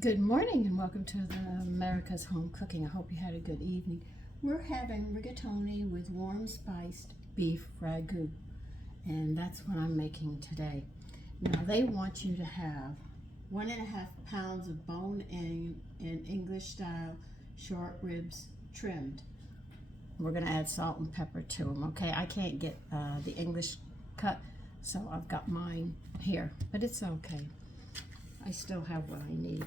Good morning and welcome to the America's Home Cooking. I hope you had a good evening. We're having rigatoni with warm-spiced beef ragu, and that's what I'm making today. Now they want you to have 1.5 pounds of bone-in and English-style short ribs trimmed. We're going to add salt and pepper to them, okay? I can't get the English cut, so I've got mine here, but it's okay. I still have what I need.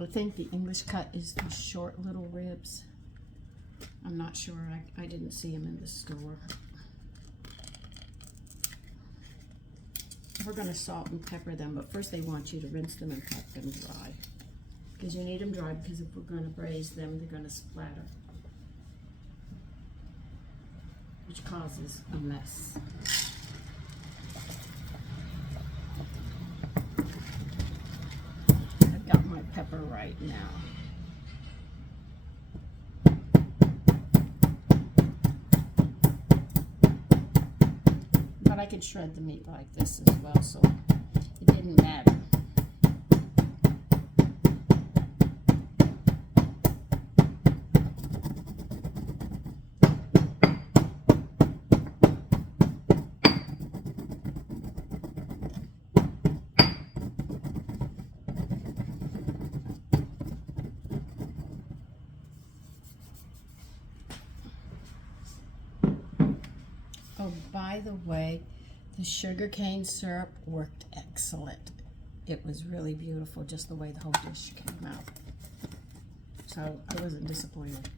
I think the English cut is the short little ribs. I'm not sure. I didn't see them in the store. We're going to salt and pepper them, but first they want you to rinse them and cut them dry. Because you need them dry, because if we're going to braise them, they're going to splatter, which causes a mess. Pepper right now. But I could shred the meat like this as well, so it didn't matter. Oh, by the way, the sugarcane syrup worked excellent. It was really beautiful, just the way the whole dish came out. So I wasn't disappointed.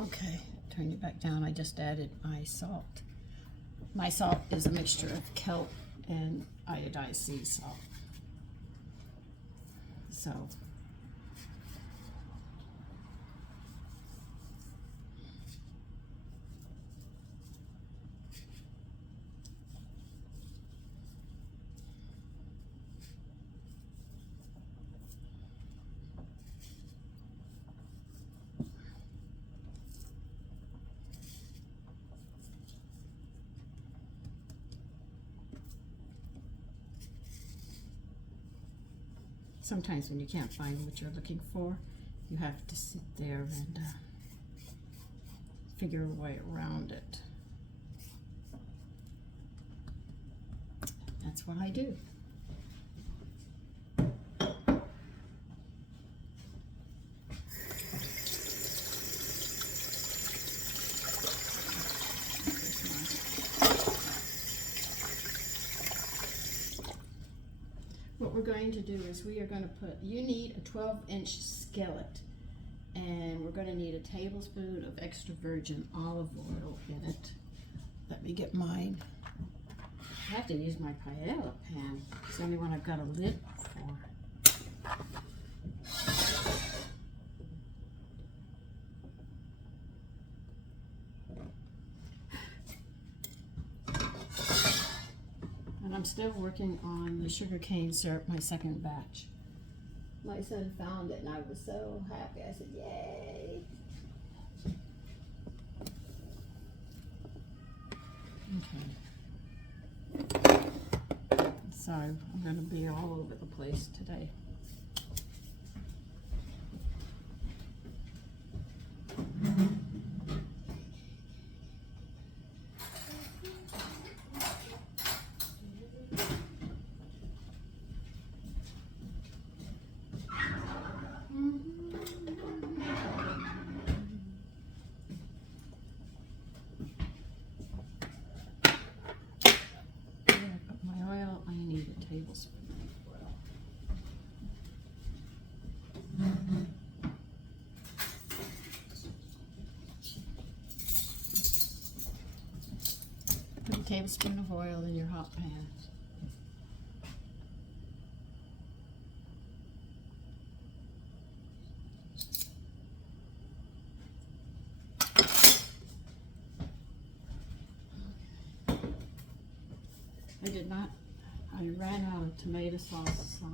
Okay, turn it back down. I just added my salt. My salt is a mixture of kelp and iodized sea salt. So sometimes when you can't find what you're looking for, you have to sit there and figure a way around it. That's what I do. What we're going to do is we are going to put, you need a 12-inch skillet, and we're going to need a tablespoon of extra virgin olive oil in it. Let me get mine. I have to use my paella pan. It's the only one I've got a lid for. And I'm still working on the sugarcane syrup, my second batch. My son found it and I was so happy. I said, yay! Okay. Sorry, I'm going to be all over the place today. Tablespoon of oil. Put a tablespoon of oil in your hot pan. I did not I ran out of tomato sauce, so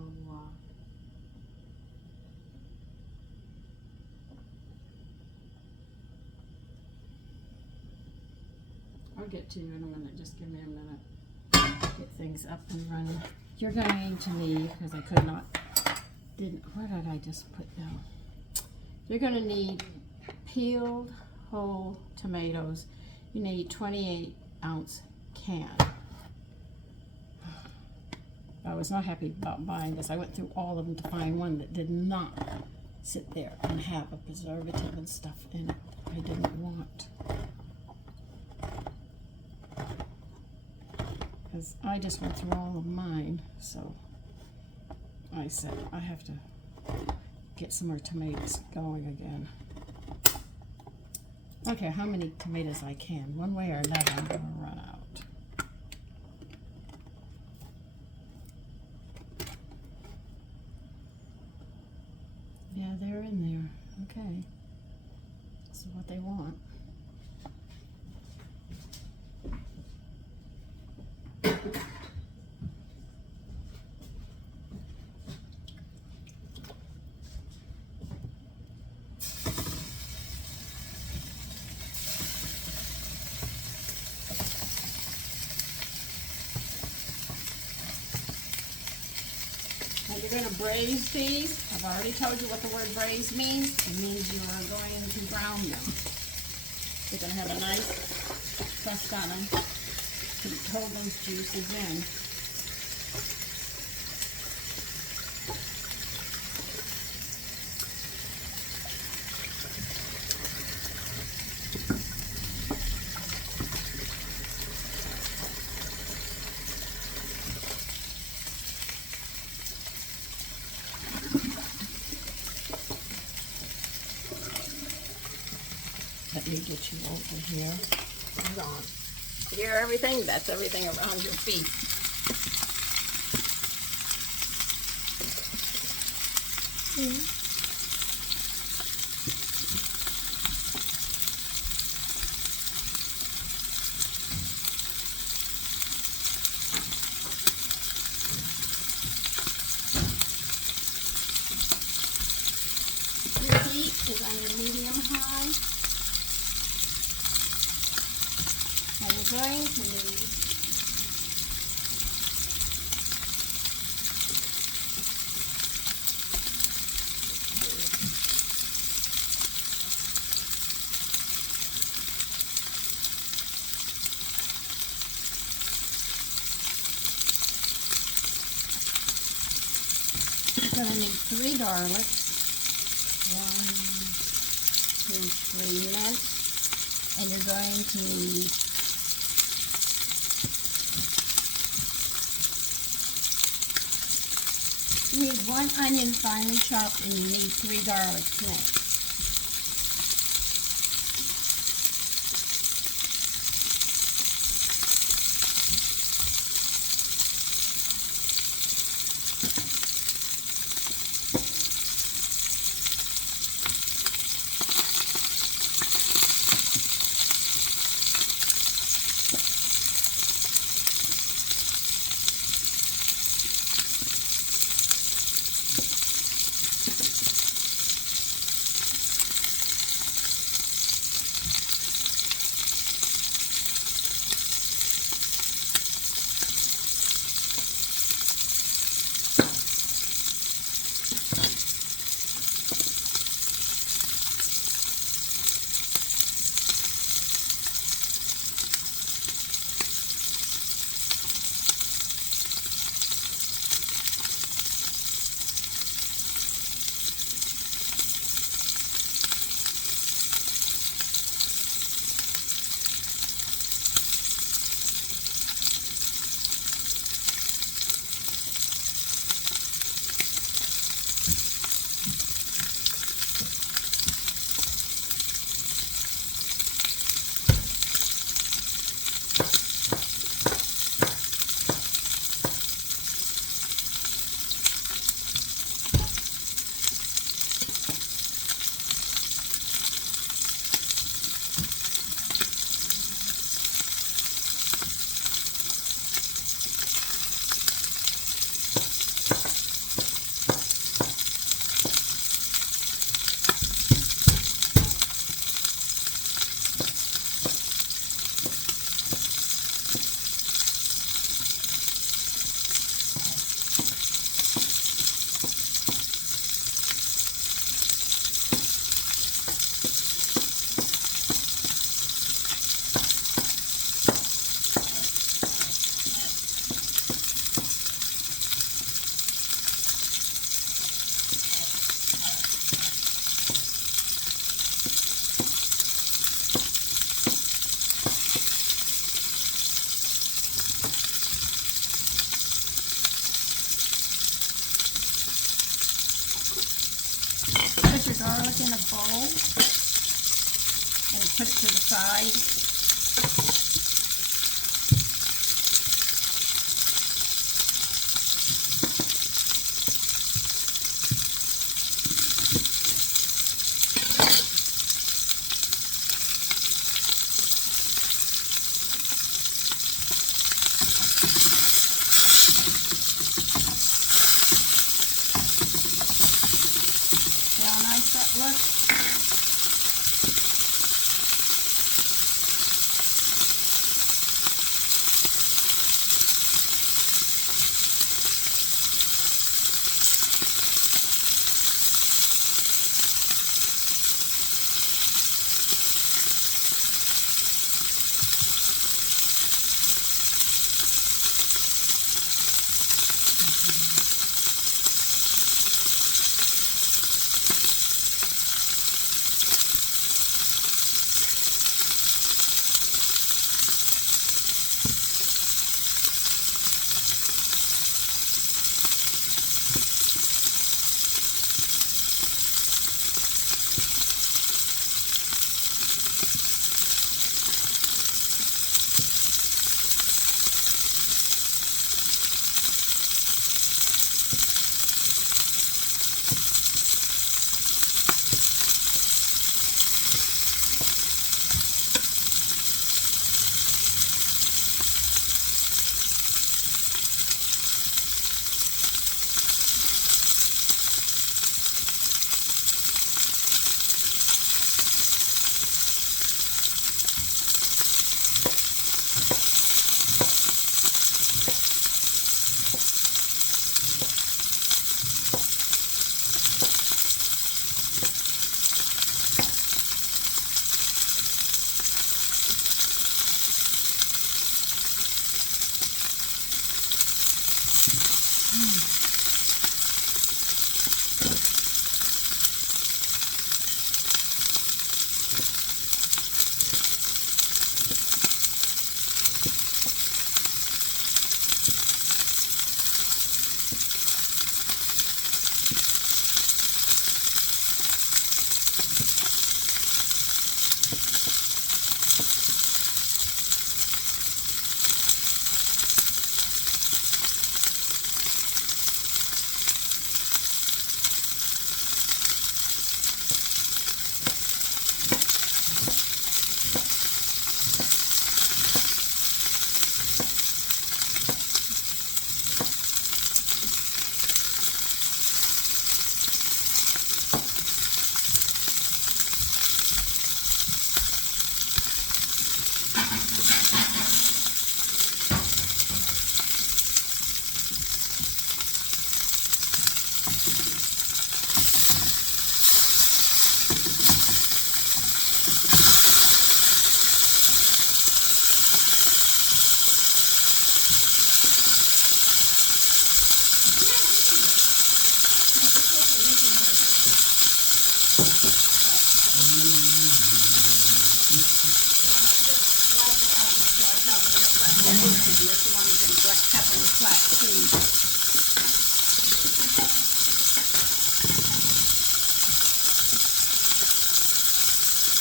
I'll get to you in a minute. Just give me a minute. Get things up and running. You're going to need, because I could not, where did I just put down? You're going to need peeled whole tomatoes. You need 28-ounce can. I was not happy about buying this. I went through all of them to find one that did not sit there and have a preservative and stuff in it I didn't want. Because I just went through all of mine, so I said I have to get some more tomatoes going again. Okay, how many tomatoes I can. One way or another, I'm going to run out. Yeah, they're in there. Okay. This is what they want. Now you're going to braise these. I've already told you what the word braise means. It means you are going to brown them. They're going to have a nice crust on them to hold those juices in. Let me get you over here. Hold on. Hear everything? That's everything around your feet. Your heat is on your medium high. And you're going to need you're going to need 3 garlics, 1, 2, 3 minced, and you're going to need You need 1 onion finely chopped, and you need 3 garlics minced. garlic in a bowl and put it to the side. See how nice that looks?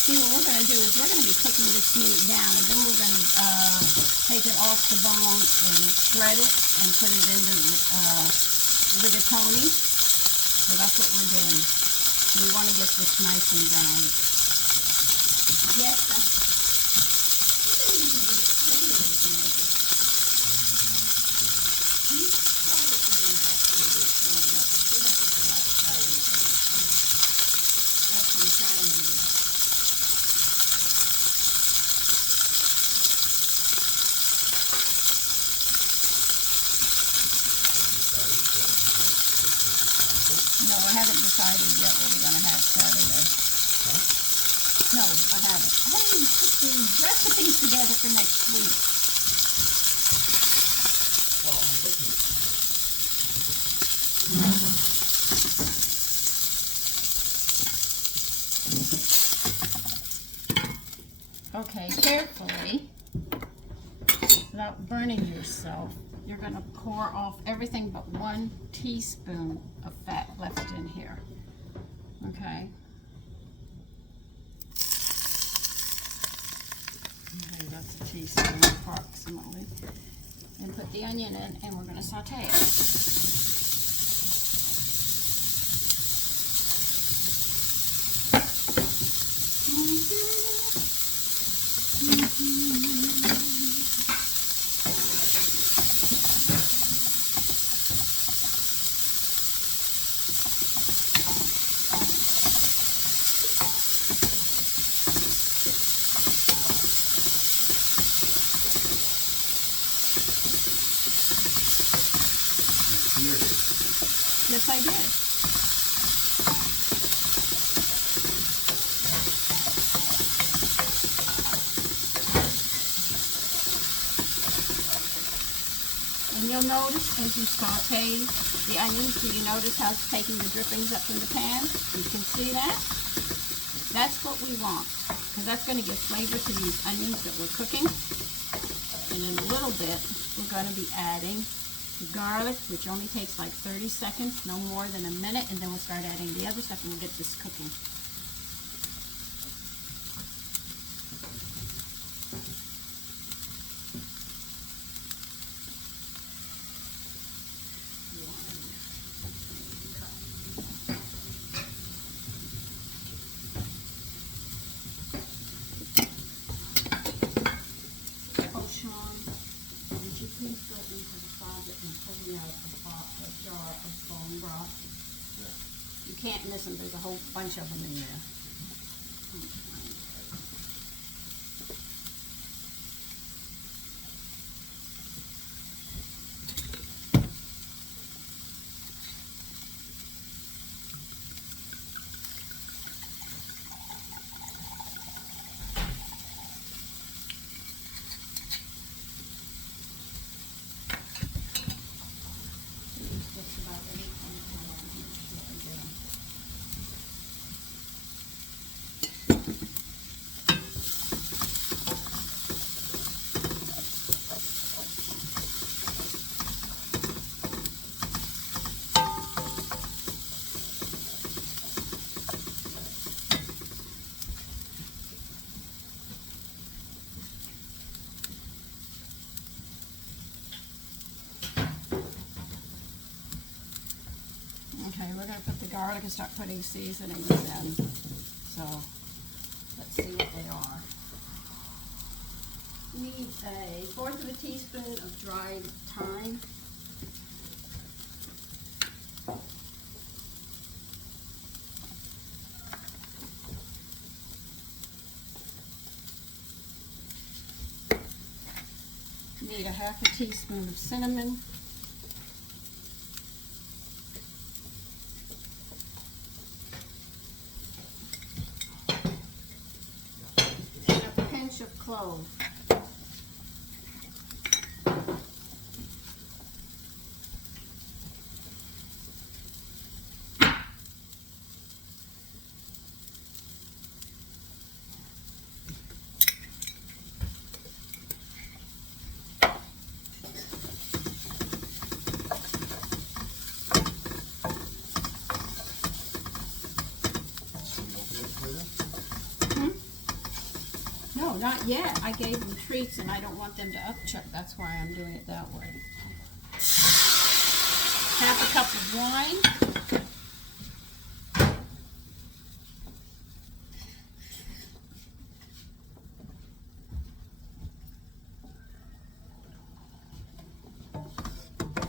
See, what we're going to do is we're going to be cooking this meat down, and then we're going to take it off the bone and shred it and put it in the rigatoni. So that's what we're doing. We want to get this nice and brown. Yes, no, I haven't decided yet what we're going to have Saturday. Huh? No, I haven't. I haven't even put the recipes together for next week. Well, I'm looking at Okay, carefully, without burning yourself, you're going to pour off everything but 1 teaspoon of fat left in here. Okay, Okay, that's a teaspoon approximately. And put the onion in, and we're going to saute it. Yes, I did. And you'll notice as you saute the onions, do you notice how it's taking the drippings up from the pan? You can see that? That's what we want, because that's going to give flavor to these onions that we're cooking. And in a little bit, we're going to be adding the garlic, which only takes like 30 seconds, no more than a minute, and then we'll start adding the other stuff and we'll get this cooking. Would you please go into the closet and pull me out a jar of bone broth? Yeah. You can't miss them. There's a whole bunch of them in there. Okay, we're going to put the garlic and start putting seasonings in. So, let's see what they are. We need a 1/4 of a teaspoon of dried thyme. Need a 1/2 a teaspoon of cinnamon. Of clove. No, not yet. I gave them treats and I don't want them to upchuck. That's why I'm doing it that way. 1/2 a cup of wine.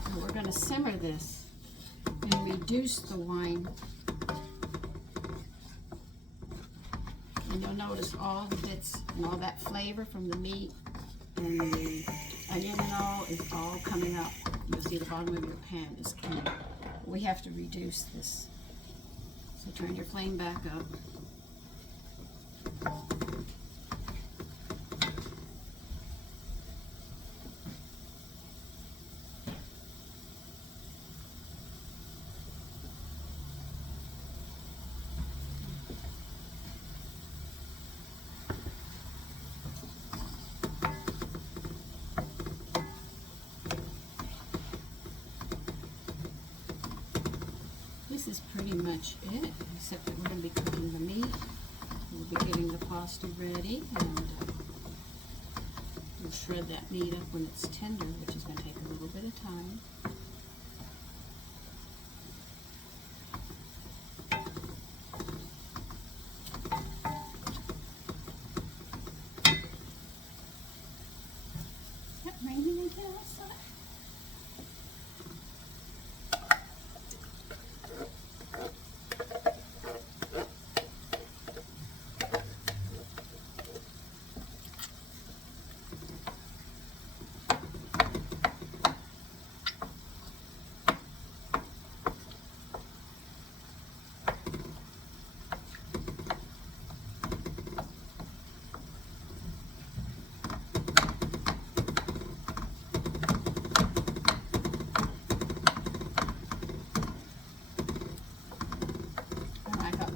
And we're going to simmer this and reduce the wine. And you'll notice all the bits and all that flavor from the meat and the onion and all is all coming up. You'll see the bottom of your pan is coming up. We have to reduce this. So turn your flame back up. This is pretty much it, except that we're going to be cooking the meat. We'll be getting the pasta ready, and shred that meat up when it's tender, which is going to take a little bit of time. Yep, raining again outside.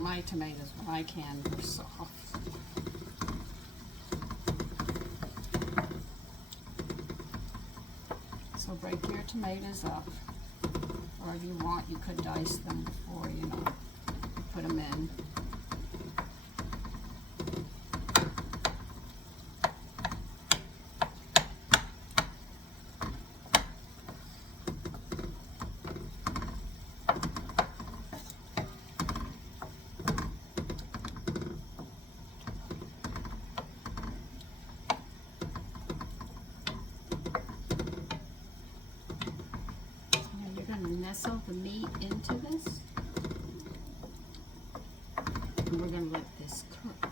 My tomatoes when I can are soft. So break your tomatoes up, or if you want, you could dice them before you put them in. Nestle the meat into this, and we're going to let this cook.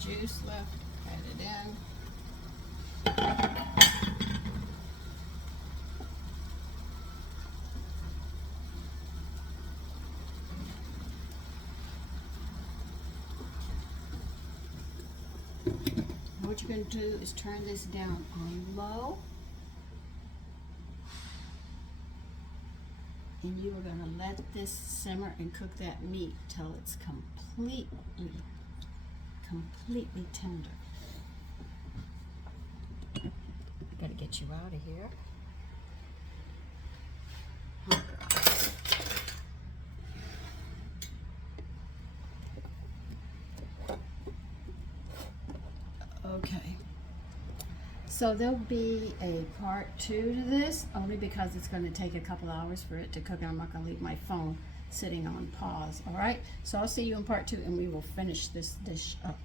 Juice left, add it in. What you're going to do is turn this down on low, and you are going to let this simmer and cook that meat till it's completely tender. I gotta get you out of here. Okay. So there'll be a part 2 to this, only because it's going to take a couple hours for it to cook, and I'm not going to leave my phone sitting on pause. All right, so I'll see you in part 2, and we will finish this dish up.